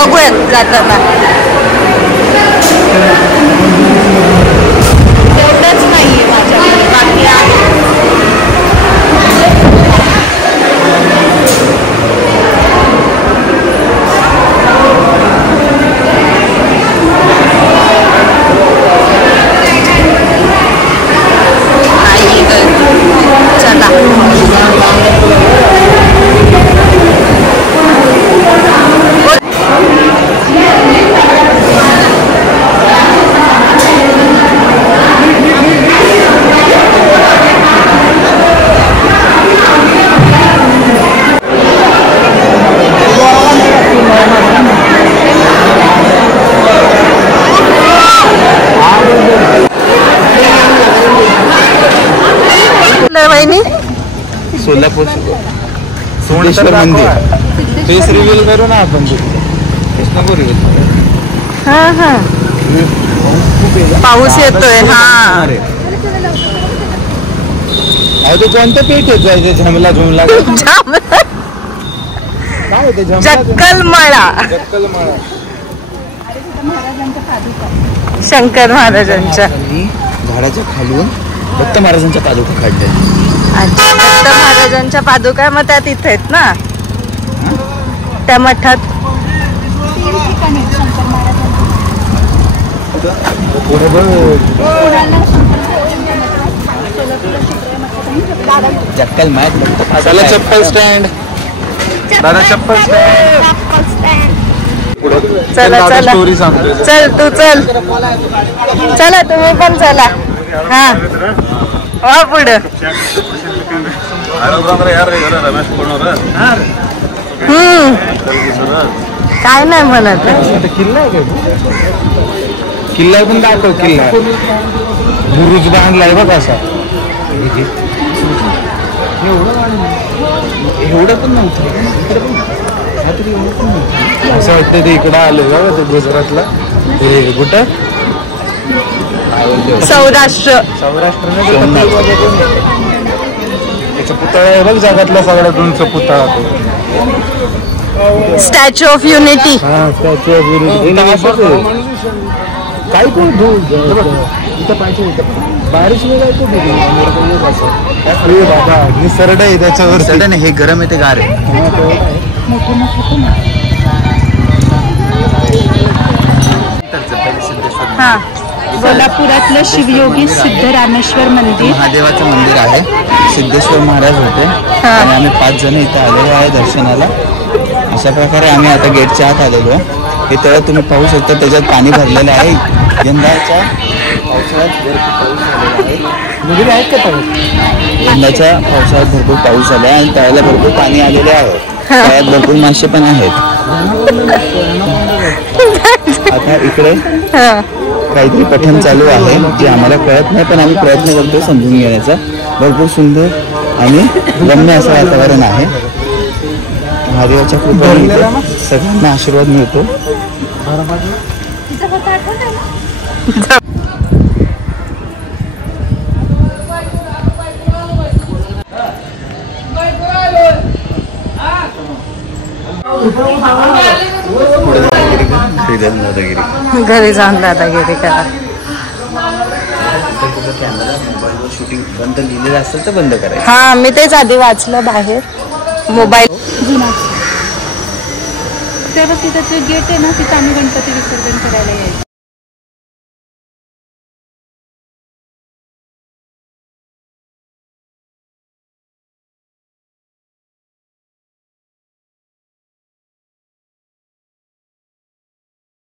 बघूयात जाताना. एवढंच नाहीये माझ्याकडे, बाकी आहे. सोलापूर सोमेश्वर मंदिर फेस रिव्हील करू ना आपण. नको रिव्हील. हा हा पाऊस येतोय. हा ते कोणतं पीठ येत जायचं? झमला झुमला काय होते? जक्कलमळा. जक्कलमळा शंकर महाराजांच्या झाडाच्या खालून दत्त महाराजांच्या पादुका काढल्या. अच्छा, दत्त महाराजांच्या पादुका मग त्या तिथे आहेत ना त्या मठात. जक्कल माहित. चला चप्पल स्टँड. दादा चप्पल स्टँड. चला चला चल तू चल. चला तुम्ही पण चला. हा पुढे. काय नाही म्हणत. किल्ला आहे. किल्ला पण दाखव. किल्ला बुरुज बांधलाय बघ असा. एवढं पण नव्हतं असं वाटतं. ते इकडं आलं बघा ते गुजरातला. ते कुठं सौराष्ट्र. त्याचा पुतळा आहे बघ. जगातला सगळ्यात उंच पुतळा तो. Statue of unity. Statue of unity काय कोण बारिश में जायचं बाबा. निसर्ड आहे त्याच्यावर. सडन हे गरम आहे ते गार आहे. हा सोलापुरातलं शिवयोगी सिद्धरामेश्वर मंदिर. महादेवाचं मंदिर आहे. सिद्धेश्वर महाराज होते आणि आम्ही 5 जण इथे आलेलो आहे दर्शनाला. अशा प्रकारे आम्ही आता गेटच्या आत आलेलो. हे तळं तुम्ही पाहू शकता. त्याच्यात पाणी भरलेलं आहे. यंदाच्या पावसाळ्यात भरपूर पाऊस आलेला आहे. यंदाच्या पावसाळ्यात भरपूर पाऊस आला आणि तळ्याला भरपूर पाणी आलेले आहे. तळ्यात भरपूर मासे पण आहेत. आता इकडे काहीतरी पठण चालू आहे जे आम्हाला कळत नाही, पण आम्ही प्रयत्न करतो समजून घेण्याचा. भरपूर सुंदर आणि रम्य असं वातावरण आहे. महादेवाच्या कृपेने सगळ्यांना आशीर्वाद मिळतो. घरी जाऊन दादागिरी करा. शूटिंग बंद लिहिलेलं असेल तर बंद करायचं. हा मी तेच आधी वाचलं बाहेर मोबाईल. तेव्हा तिथं जे गेट आहे ना तिथं आम्ही गणपती विसर्जन करायला यायचं.